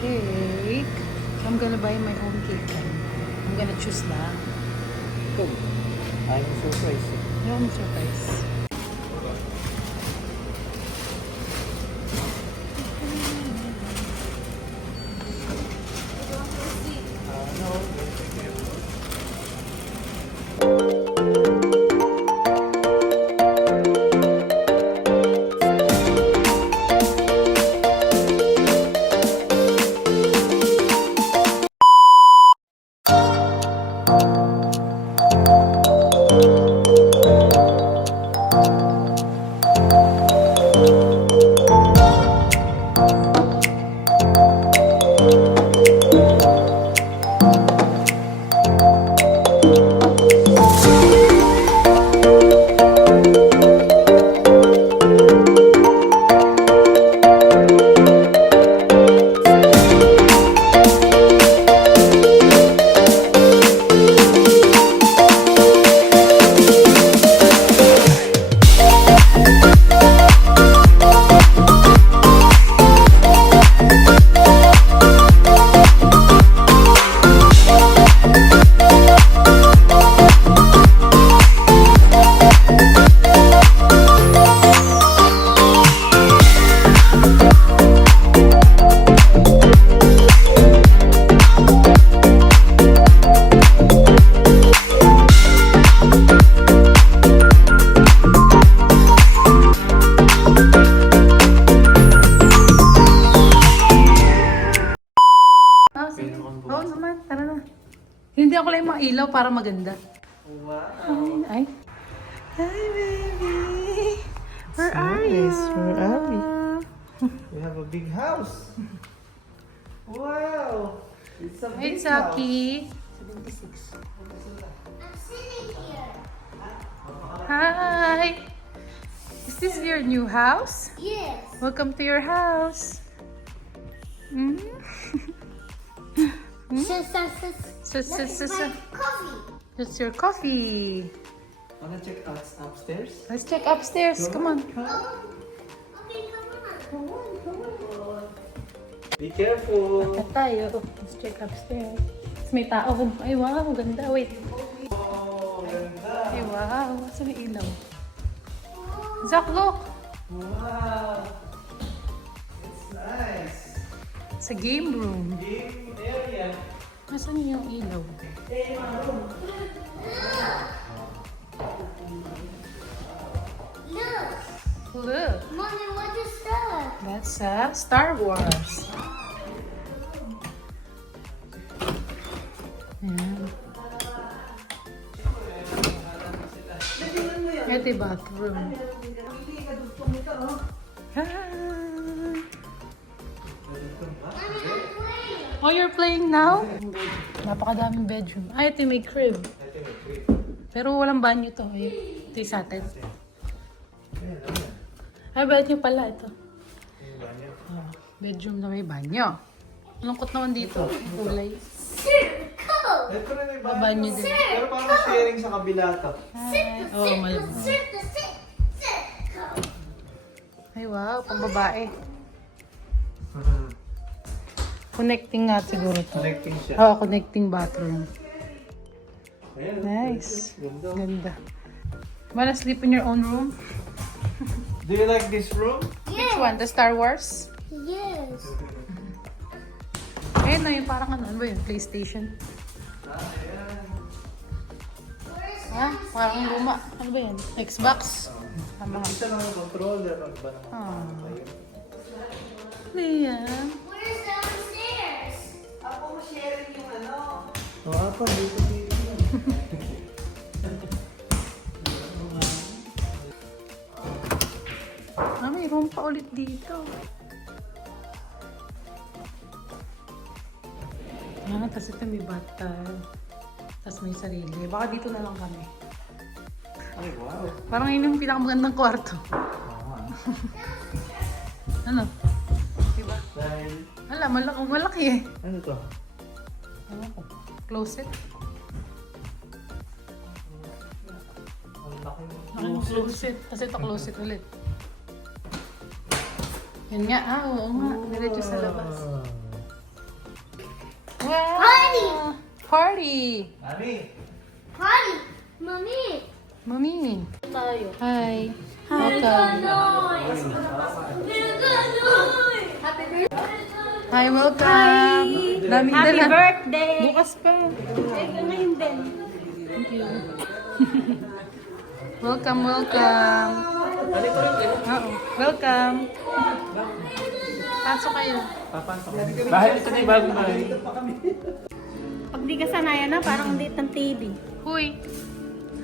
cake. So I'm gonna buy my own cake. I'm gonna choose na. Ito. Ayaw mo surprise. Ayaw mo surprise. Oo naman, tara na. Hindi ako lang yung mga ilaw para maganda. Wow. Ay. Hi, baby. Where are you? Where are we? We have a big house. Wow. It's a Hey, big Saki. 76. I'm sitting here. Hi. Is this your new house? Yes. Welcome to your house. Mm? Sis, So. coffee. That's your coffee. Wanna check out upstairs? Let's check upstairs. Come on. Okay, come on. Be careful. At tayo. Let's check upstairs. Tapos may tao. Ay, wow. Ganda. Wait. Oh, ganda. Ay, wow. Saan yung ilaw? Zach, look. Wow. It's nice. Sa game room. Game area. Nasaan yung ilaw? Look. Look. Mommy, what is that? That's Star Wars. Ayan. Ito yung bathroom. Hi. Oh, you're playing now? Napakadaming bedroom. Ay, ito yung may crib. Pero walang banyo to. Ay, ito yung sa atin. Ay, banyo pala ito. Oh, bedroom na may banyo. Malungkot naman dito. Ang kulay. Circle. Ito rin may Banyo din. Pero parang sharing sa kabila to. Ay, oh, malamang. Circle. Ay, wow. Pang babae. Connecting nga siguro to. Connecting siya. Oh, connecting bathroom. Ayan, Nice. Ganda. Ganda. Wanna sleep in your own room? Do you like this room? Which one? The Star Wars? Yes. Ayun na yung parang ano ba yun? PlayStation? Ha? Parang luma. Ano ba yan? Xbox? Tama nga. Isa lang yung controller. Ano ba naman? Ah. Liam. What is downstairs? Oo pa, dito. Ah, may room pa ulit dito. Ah, tapos ito may bathtub. Tapos may sarili. Baka dito na lang kami. Ay, wow. Parang yun yung pinakamagandang kwarto. Ano? Diba? Dahil, Hala, malaki eh. ano to? Ano ko? Closet? Ang laki mo. Laki ng closet. Tapos ito closet ulit. Yan nga. Ah, oo nga. Diretso sa labas. Wow! Party! Party! Mami! Party! Mommy! Mami. Tayo. Hi. Welcome. Happy birthday! Hi, welcome. Daming dala. birthday! Bukas pa. Ito ngayon din. Thank you. Welcome, welcome. Oo, welcome. Pasok kayo. Bahay ito na yung bagong bahay. Pag di ka sanayan na, parang hindi ng TV. Huy.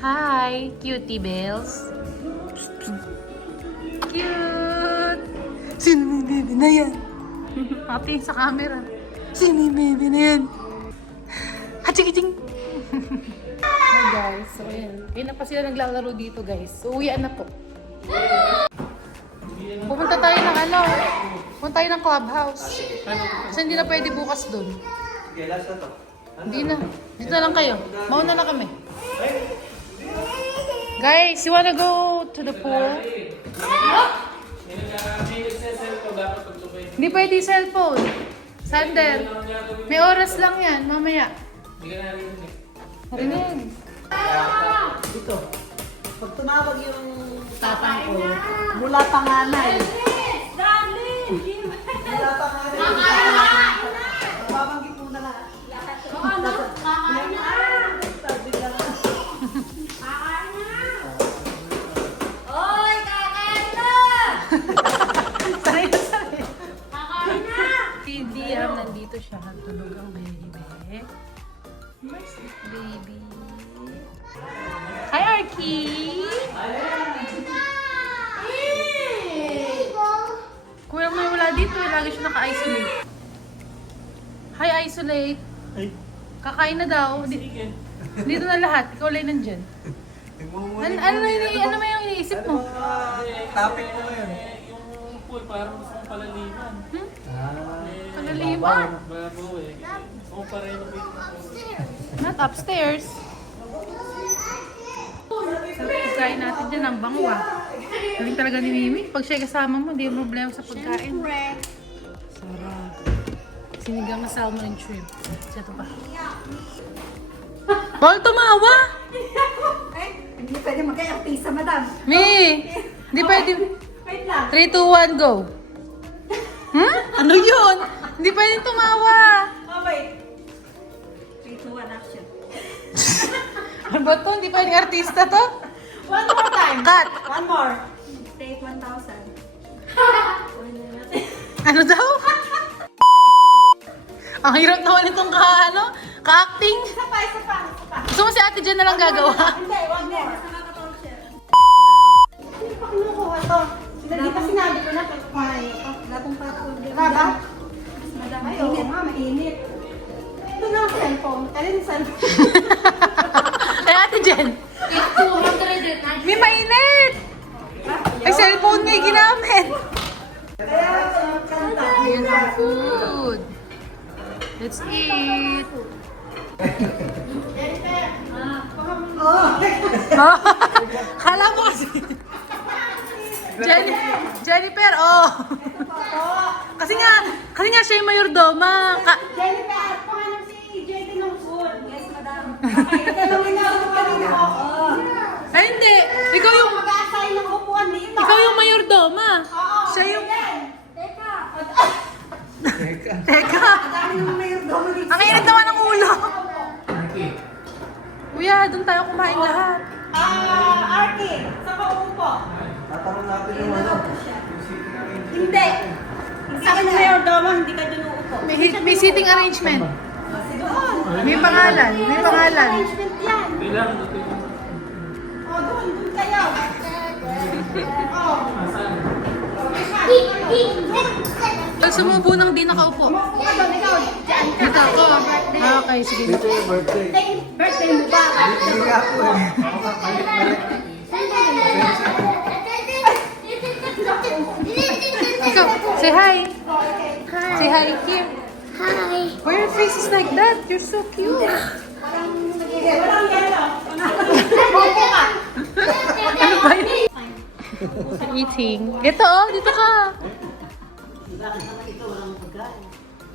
Hi, cutie bells. Cute. Sino may baby na yan? Patingin sa camera. Sino yung baby na yan? Hachikiching! Hi guys, so ayan. Ayun na pa sila naglalaro dito guys. So uwian na po. Pupunta tayo ng ano? Pupunta tayo ng clubhouse. Kasi hindi na pwede bukas dun. Sige, last na to. Hindi na. Dito na lang kayo. Mauna na kami. Guys, you wanna go to the pool? Hindi pwede yung cellphone. Sander, may oras lang yan. Mamaya. Narinig. Dito. Pag tumawag yung tatang ko, mula panganay. Mula panganay. Babanggit mo na lahat. Sabi lang. Sanay na sanay. Si Diam, nandito siya. Tulog ang baby. My sweet baby. Hi, Arky! Kuya mo wala dito. Lagi siya naka-isolate. Hi, isolate. Kakain na daw. Dito na lahat. Ikaw lang nandyan. Ano mo yung iniisip mo? Topic mo ngayon. Yung pool, parang gusto mong palaliman. Pagaliwan. Bago eh. Gusto mong pa-renovate na pool. Not upstairs. Sa pagkain natin dyan, ang bangwa. Galing talaga ni Mimi. Pag siya kasama mo, hindi yung problema sa pagkain. Sarap. Sinigang na salmon and shrimp. Ito pa. Bawal tumawa! Hindi pwede magkaya-artista, madam. Mi! Hindi pwede. Wait lang. 3, 2, 1, go! Hmm? Ano yun? Hindi pwede tumawa! Oh, wait. 3, 2, 1, action. Ano ba to? Hindi pwede artista to? One more time. Cut! One more. Take 1,000. Ano daw? Ang hirap naman itong ka-acting. Isa pa, isa pa, isa pa. Gusto mo si Ate Jen na lang gagawa? Hindi, one more. Mas nakakatulog siya. Hindi pa kinukuha to. Hindi pa sinabi ko na pag kumain ito. Latong patulog. Raba? Madam, ay, oo nga, mainit. Ito na ang cellphone. Alin yung cellphone? Ay, Ate Jen. May mainit! Ay, cellphone may ginamit. Kaya, kanta. Ayan ang food. Let's eat. Oh, Kala mo kasi. Jennifer, oh. Kasi nga siya yung mayordoma. Jennifer, paano si JD ng food? Yes, madam. Okay, itanongin na ako kanina. Oo. Ay, hindi. Ikaw yung, Mag-assign ng upuan dito. ikaw yung mayordoma. Oo. Siya yung, Teka. teka. Dami naman mayordomo dito. Ang init naman ng ulo. Kuya, doon tayo kumain lahat. Arky, sa paupo. Tatanong natin yung ano. Hindi. Hindi ka na mayordomo, hindi ka dun uupo. May seating arrangement. Doon. May pangalan. May pangalan. Arrangement yan. Bilang, O, doon kayo. O. Pag sumubo nang di nakaupo. Umupo ka doon, ikaw. Diyan ka. Dito ako. Ah, okay, sige. Dito yung birthday. Birthday mo ba? Hindi ka po eh. Balik-balik. Ikaw, say hi. Hi. Say hi, Kim. Hi. Why your face is like that? You're so cute. Walang yelo. Ano ba yun? Eating. Ito oh, dito ka.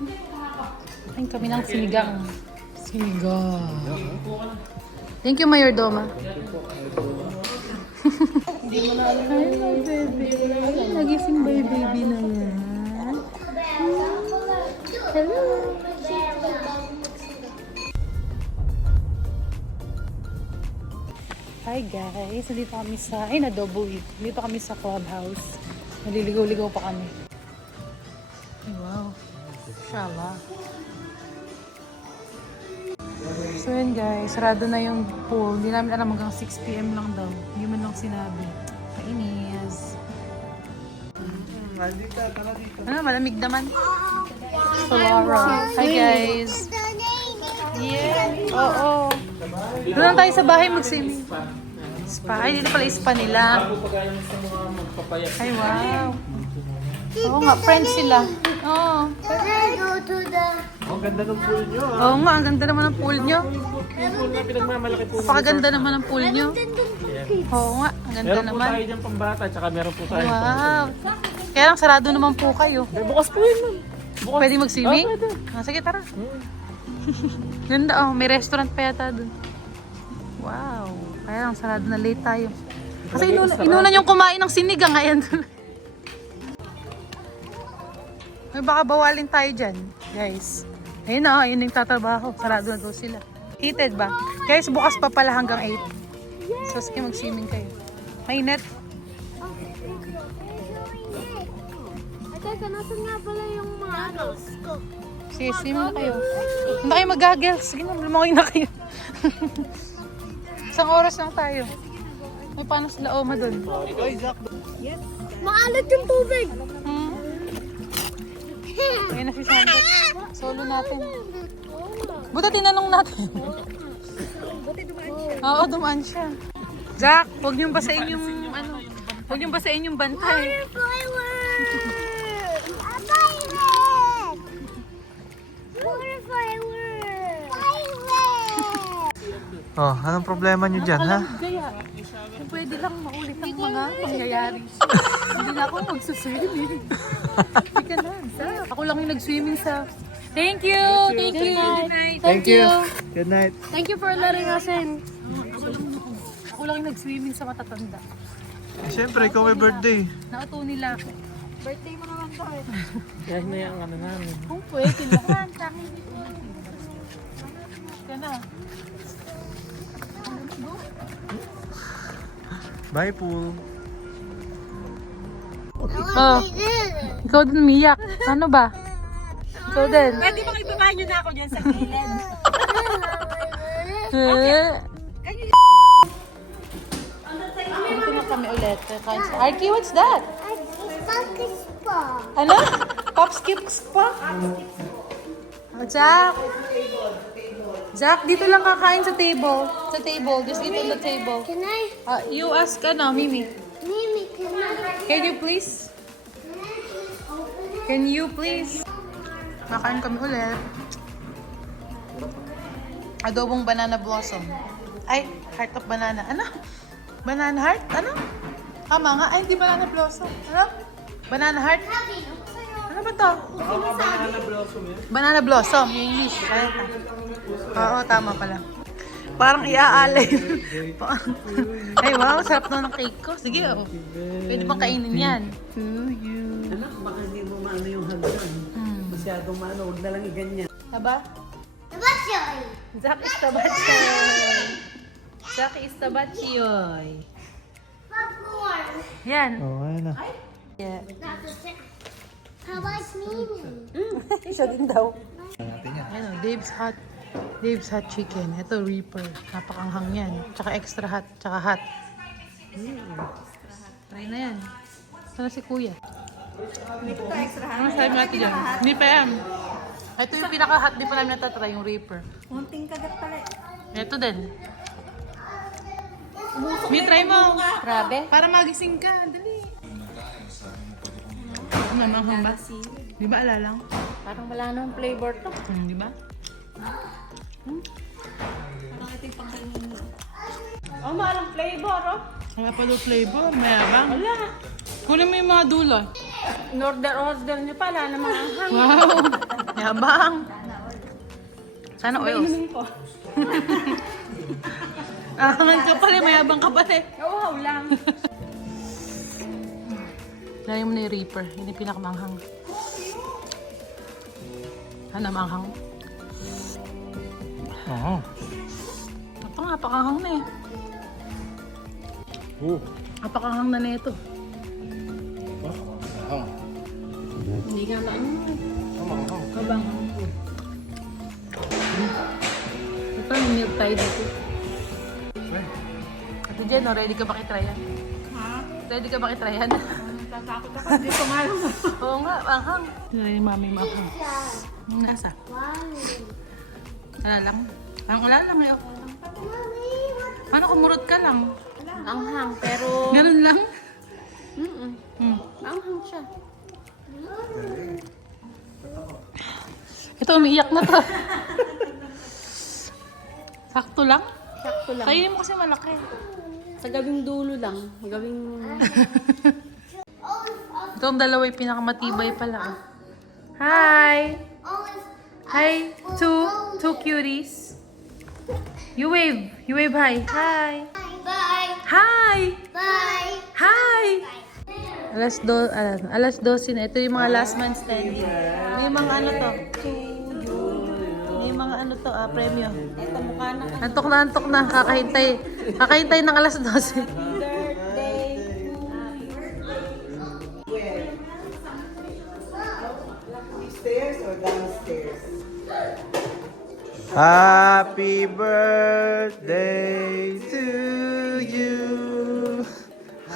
Kain kami ng sinigang. Sinigang. Thank you, Mayordoma. Hello, baby. Nagising ba yung baby na yan? Hello. Hi guys, nandito kami sa, Nadoboy. Nandito kami sa clubhouse. Naliligaw-ligaw pa kami. Ay, wow. Inshallah. So yun guys, sarado na yung pool. Hindi namin alam hanggang 6 PM lang daw. Hindi man lang sinabi. Kainis. Ano, malamig naman. Flora. Hi guys. Yeah. Oo. Doon lang tayo sa bahay mag-swimming. Spa. Ay, dito pala yung spa nila. Ay, wow. Oo nga, friends sila. Oo. Ang ganda ng pool nyo, ah. Oo nga, ang ganda naman ng pool nyo. Yung pool na pinagmamalaki po. Napakaganda naman ng pool nyo. Oo nga, ang ganda Meron po naman. tayo dyan pambata, tsaka meron po tayo. Wow. Kaya lang sarado naman po kayo. Bukas po yun, ma'am. Pwede mag-swimming? Oh, pwede. Ah, sige, tara. Ganda oh, may restaurant pa yata dun. Wow. Kaya lang sarado na, late tayo. Kasi inunan yung kumain ng sinigang ngayon. May baka bawalin tayo dyan, guys. Ayun na, ayun yung tatrabaho. Sarado na daw sila. Heated ba? Guys, bukas pa pala hanggang 8. So, sige mag-swimming kayo. Mainit. Teka, nasan nga pala yung mga ano? Sige, swimming na kayo. Hindi kayo mag-goggles. Sige na, lumakoy na kayo. Isang oras lang tayo. May paano sila Oma dun. Maalat yung tubig! Ayun na si Sandra. Solo natin. Buta tinanong natin. Oo, dumaan siya. Jack, huwag niyong basain yung ano. Huwag niyong basain yung bantay. Oh, anong problema nyo dyan, ha? Kaya, pwede lang maulit ang mga pangyayari. Hindi na ako magsuswimming. Hindi ka na, Jack. Ako lang yung nag-swimming sa... Thank you! Thank you! Good night! Thank you. Good night. Thank you for letting us in. Ako lang yung nag-swimming sa matatanda. Siyempre, ikaw may birthday. Nauto nila ako. Birthday mo naman to eh. Kaya na yung ano namin. Kung pwede lang. Sa akin dito. Ka na. Bye, pool. Oh, ikaw din umiyak. Ano ba? Ikaw din. Pwede bang ibaba nyo na ako dyan sa gilid? Dito na kami ulit. Arky, what's that? Ano? Popskip pa? Oh, Jack. Jack, dito lang kakain sa table. Sa table. Just eat on the table. Can I? You ask, Mimi. Mimi, can I? Can you please? Can you please? Makain kami ulit. Adobong banana blossom. Ay, heart of banana. Ano? Banana heart? Ano? Tama nga. Ay, hindi banana blossom. Ano? Banana heart? Ano ba to? Banana blossom yun. Banana blossom. Yung English. Oo, tama pala. Parang iaalay. Ay, wow. Sarap na ng cake ko. Sige, oh. Pwede pang kainin yan. To you. Anak, baka hindi mo maano yung hagdan. Masyadong maano, huwag na lang iganyan. Haba? Jack is tabatchoy. Jack is tabatchoy. Yan. Oh, ayun na. Yeah. How about Mimi? Siya din daw. Ano, Dave's Hot Chicken. Ito, Reaper. Napakanghang yan. Tsaka extra hot. Tsaka hot. Try na yan. Sana si Kuya. Ano sabi natin dyan? Hindi pa yan. Ito yung pinaka-hot. Di pa namin natatry yung Reaper. Munting kagat pala eh. Ito din. May try mo. Grabe. Para magising ka. Dali. Namahang ba? Di ba alalang? Parang wala nang flavor to. Di ba? Oh, malang flavor, oh. Wala pa daw flavor. Mayabang. Wala. Kunin mo yung mga dulo. In order nyo pala na mga Wow. Yabang. Sana oils. Inumin ko. Angan ka pala, mayabang ka pala eh. Nauhaw lang. Lagyan mo na yung Reaper. Yun yung pinakamanghang. Ano, manghang? Oo. Napakahang na eh. Napakahang na na ito. Hindi nga maano. Kabang. Ito yung milk tayo dito. Ate Jen, oh, ready ka ba kitry yan? Ha? Ready ka ba kitry yan? Tatakot ako. Hindi ko malam. Oo nga, manghang. Yan yung mami manghang. Ang nasa? Wala lang. Ang wala lang eh. Paano kumurot ka lang? Anghang, pero... Ganun lang? Anghang siya. Ito, umiiyak na to. Sakto lang? Sakto lang. Kainin mo kasi malaki. Sa gabing dulo lang. Gabing... Ito ang dalawa yung pinakamatibay pala. Hi! Hi! Two cuties. You wave. You wave hi. Hi! Bye. Hi! Bye. Hi! Alas 12 na. Ito yung mga last man standing. May mga ano to. May mga ano to, premyo. Ito mukha na. Antok na. Kakahintay. Kakahintay ng alas 12. Upstairs or downstairs? Happy birthday to you.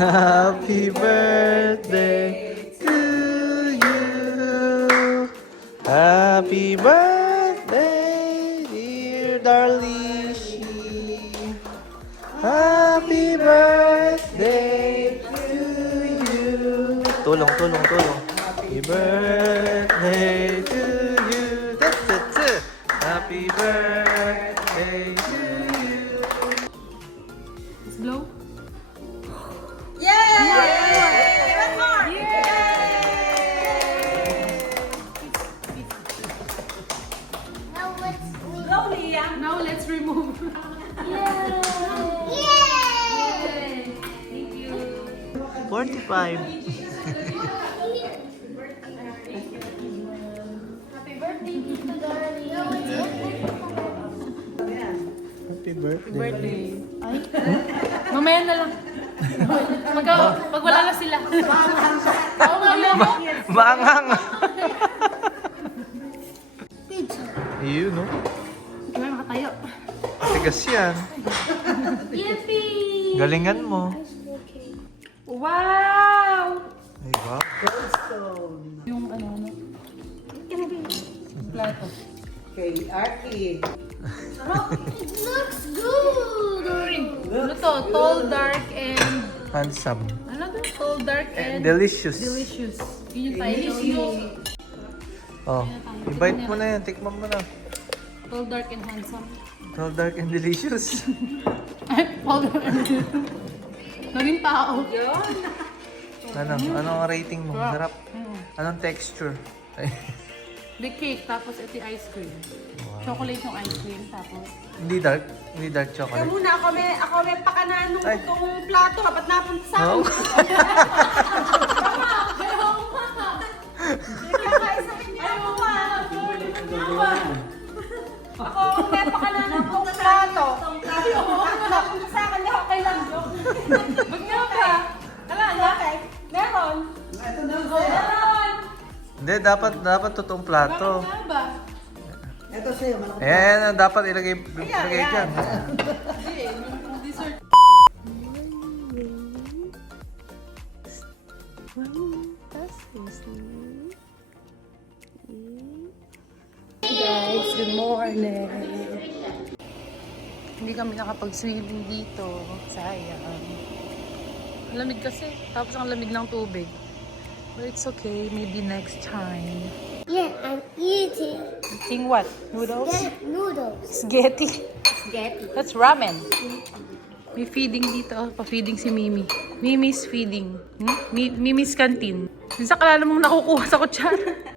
Happy birthday to you. Happy birthday, dear Darlishi. Happy birthday to you. Tulong. Happy birthday to you. Happy birthday to you. Let's blow. Now let's Now let's remove. Yay! 45. Happy birthday, Tito Darling. No, it's Happy birthday. Ay. Mamaya na lang. Pag wala na sila. Oo nga lang. Maanghang. Ayun, no? Hindi na nakatayo. Tigas yan. Yippee! Galingan mo. Wow! Ay, wow. Yung ano. Plato. Okay, Arky. It looks good! Ano to? Tall, dark, and... Handsome. Ano to? Tall, dark, and... Delicious. Delicious. Yun yung title. Oh, invite mo na yan. Tikman mo na. Tall, dark, and handsome. Tall, dark, and delicious. Ay, tall, dark, and naging tao. Anong rating mo? Sarap. Anong texture? Ay, Big cake, tapos ito yung ice cream. Chocolate yung ice cream, tapos... hindi dark. Hindi dark chocolate. Muna ako may pakanan nung Ay. itong plato. Ba't napunta sa akin? Oh. Kakaisa hindi ako pa. Ako may pakanan nung itong plato. Ba't napunta sa akin? Hindi ako kailang joke. Ba't nga ba? Wala na? Okay. Meron. Ito na Meron. Hindi, dapat totoong plato. Nga ba? Ito sa'yo, malaki. Ayan, dapat ilagay dyan. Dessert. Guys, good morning. Hindi kami nakapag-swimming dito. Sayang. Ang lamig kasi. Tapos ang lamig ng tubig. But it's okay. Maybe next time. Yeah, I'm eating. Eating what? Noodles? Noodles. Spaghetti. Spaghetti. That's ramen. May feeding dito. Pa-feeding si Mimi. Mimi's feeding. Mimi's canteen. Minsan kalala mong nakukuha sa kutsara.